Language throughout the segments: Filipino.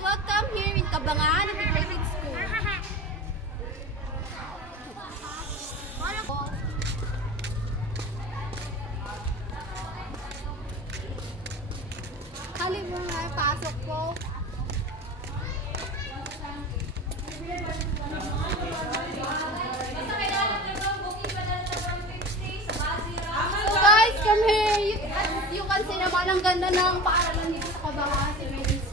welcome here in Cabangan Integrated School. Hali mo nga, pasok po. So guys, come here. You can see naman ang ganda ng paaralan dito sa Cabangan Integrated School.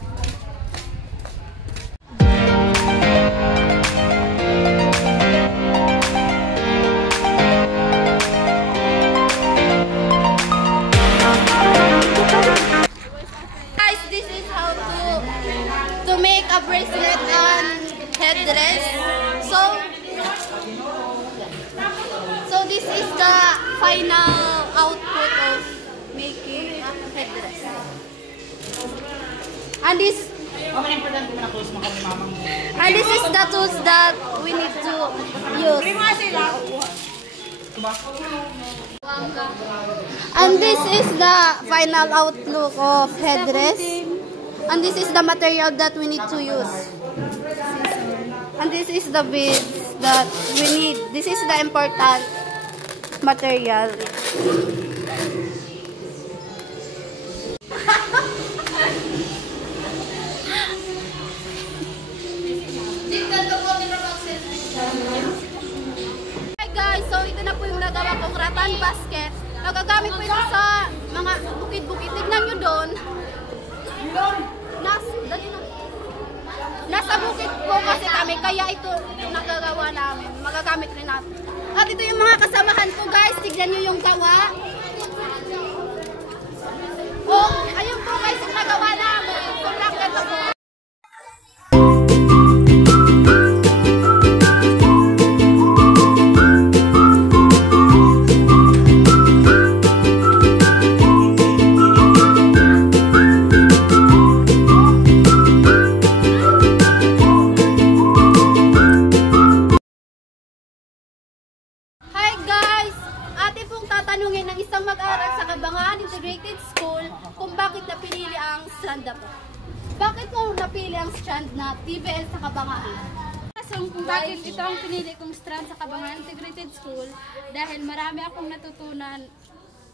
Guys, this is how to make a bracelet and headdress. So this is the final output of making a headdress. And this is the tools that we need to use. And this is the final outlook of headdress. And this is the material that we need to use. And this is the beads that we need. This is the important material. Hi guys, so ito na po yung nagawa kong rattan basket. Nagagamit po ito sa mga bukid-bukid. Tignan nyo doon. Nasa bukid po kasi kami, kaya ito nagagawa namin. Magagamit rin natin. At ito yung mga kasamahan ko guys. Tignan nyo yung gawa. Oh, ayun po guys yung nagawa namin. Sobrang ganda po. Tatanungin ng isang mag-aaral sa Cabangan Integrated School kung bakit napili ang strand na to. Bakit mo napili ang strand na TVL sa Cabangan? So, kung bakit ito ang pinili kong strand sa Cabangan Integrated School dahil marami akong natutunan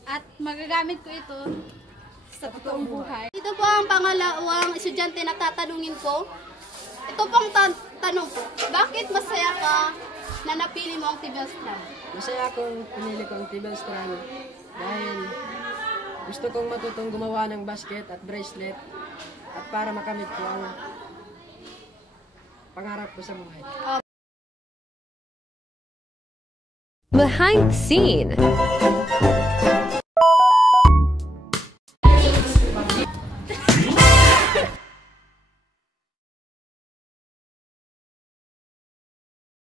at magagamit ko ito sa totoong buhay. Ito po ang pangalawang estudyante na tatanungin ko. Ito pong tanong ko, bakit masaya ka na napili mo ang TVL strand? Masaya akong pinili ko ang TVL strand dahil gusto kong matutong gumawa ng basket at bracelet at para makamit ko ang pangarap ko sa buhay. Behind the scene.